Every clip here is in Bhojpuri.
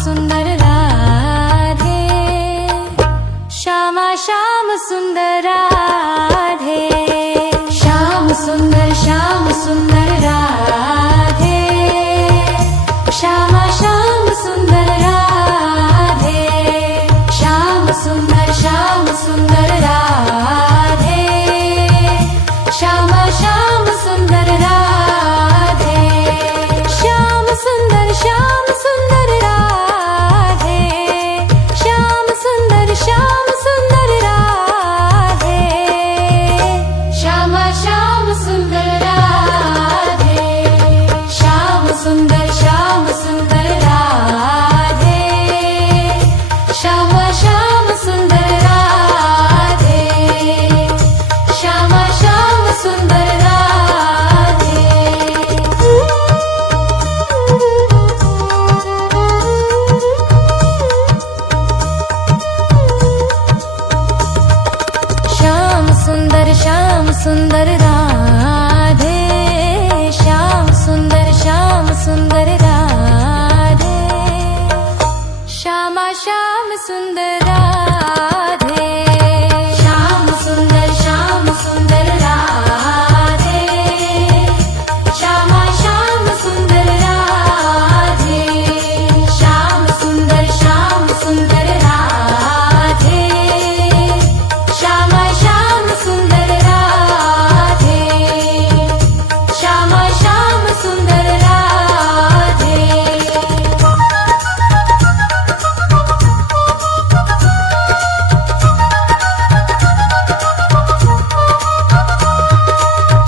सुंदर राधे, श्यामा श्याम सुंदर राधे, श्याम सुंदर राधे, श्यामा श्याम सुंदर राधे, श्याम सुंदर राधे, श्यामा श्याम सुंदर राधे, श्याम सुंदर राधे, श्याम सुंदर राधे, श्यामा श्याम सुंदर राधे, श्याम सुंदर राधे, श्यामा श्याम सुंदर राधे, श्यामा श्याम सुंदर राधे। श्याम सुंदर राधे, श्याम सुंदर राधे, श्यामा श्याम सुंदर राधे, श्याम सुंदर राधे, श्यामा श्याम सुंदर राधे, श्याम सुंदर राधे, श्यामा श्याम सुंदर राधे, श्यामा श्याम सुंदर राधे।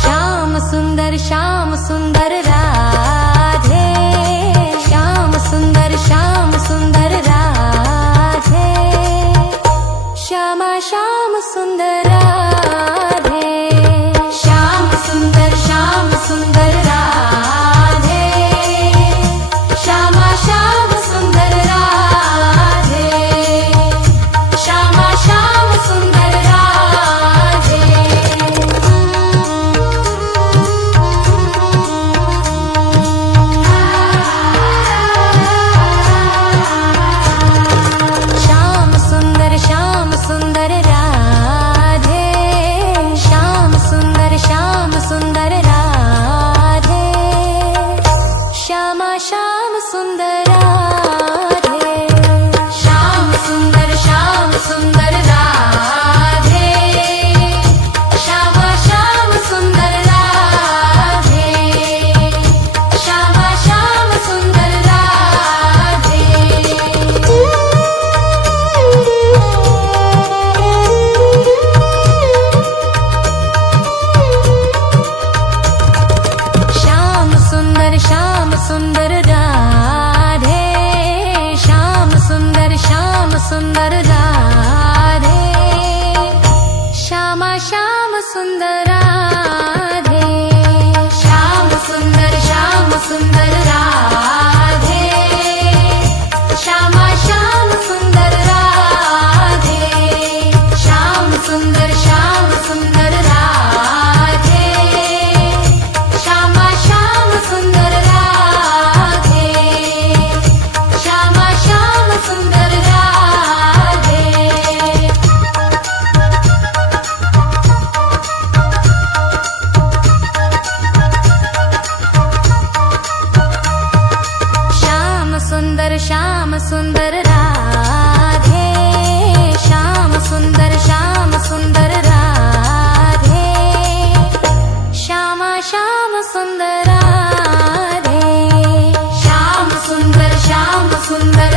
श्याम सुंदर राधे, श्याम सुंदर राधे, श्यामा श्याम सुंदर राधे, श्याम सुंदर राधे, श्यामा श्याम सुंदर राधे, श्यामा श्याम सुंदर राधे। श्याम सुंदर राधे, श्याम सुंदर राधे, श्यामा श्याम सुंदर राधे, श्याम सुंदर राधे, श्यामा श्याम सुंदर राधे, श्यामा श्याम सुंदर राधे। श्याम सुंदर राधे, श्याम सुंदर राधे, श्यामा श्याम सुंदर राधे, श्याम सुंदर राधे, श्यामा श्याम सुंदर राधे, श्याम सुंदर राधे, श्यामा श्याम सुंदर राधे, श्यामा श्याम सुंदर राधे। श्याम सुंदर राधे, श्याम सुंदर राधे, श्यामा श्याम सुंदर राधे, श्याम सुंदर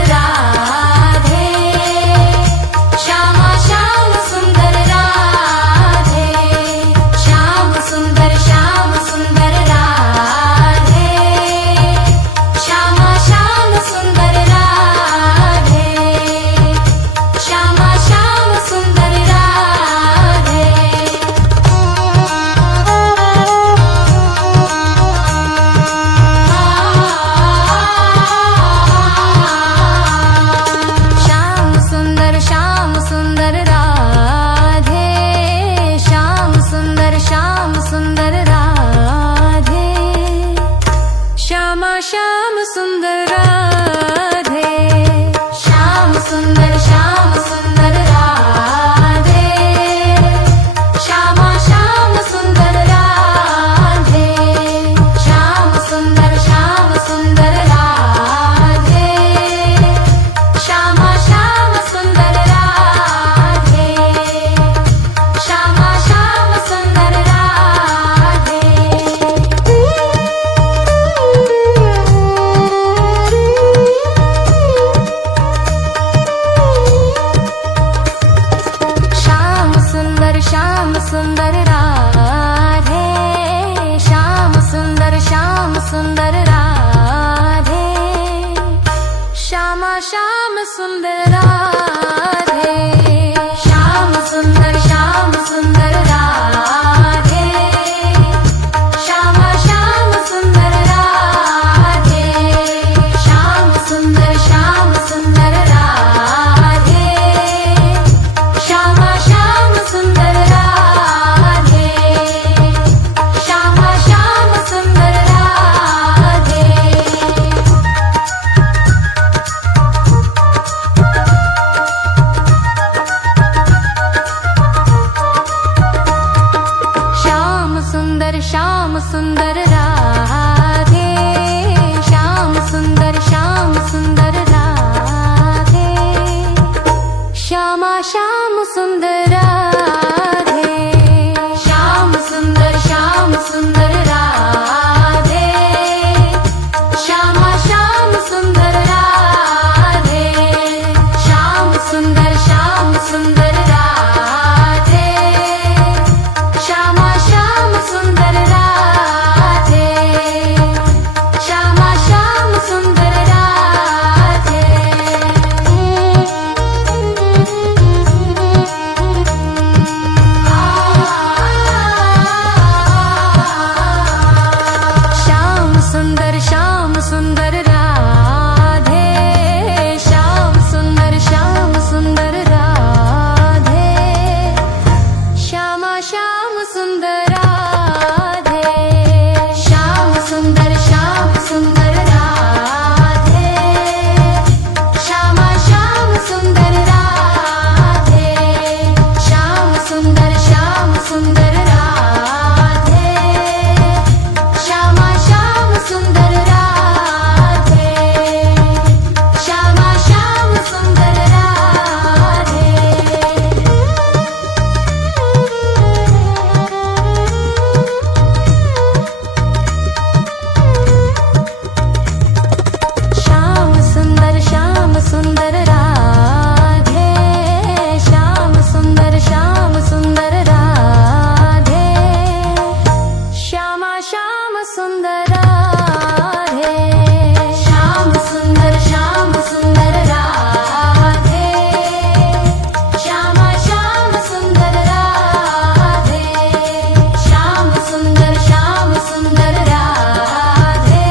राधे, श्यामा श्याम सुंदर राधे, श्याम सुंदर राधे, श्यामा श्याम सुंदर राधे, श्यामा श्याम सुंदर राधे। श्याम सुंदर राधे। सुंदर राधे श्याम सुंदर राधे श्यामा श्याम सुंदर राधे श्याम सुंदर राधे श्यामा श्याम सुंदर राधे श्यामा श्याम सुंदर राधे श्याम सुंदर राधे श्याम सुंदर राधे श्यामा श्याम सुंदर राधे श्याम सुंदर राधे श्यामा श्याम सुंदर राधे श्याम सुंदर राधे श्यामा श्याम सुंदर राधे श्यामा श्याम सुंदर राधे श्याम सुंदर राधे श्याम सुंदर राधे श्यामा श्याम सुंदर राधे श्याम सुंदर राधे श्यामा श्याम सुंदर राधे श्याम सुंदर राधे श्यामा श्याम सुंदर राधे श्यामा श्याम सुंदर राधे श्याम सुंदर राधे श्याम सुंदर राधे श्यामा श्याम सुंदर राधे श्याम सुंदर राधे श्यामा श्याम सुंदर राधे श्याम सुंदर राधे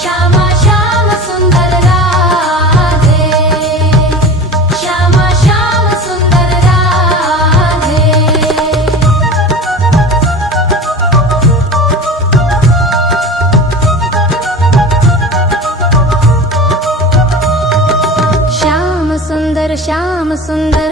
श्यामा श्याम सुंदर राधे श्यामा श्याम सुंदर राधे श्याम सुंदर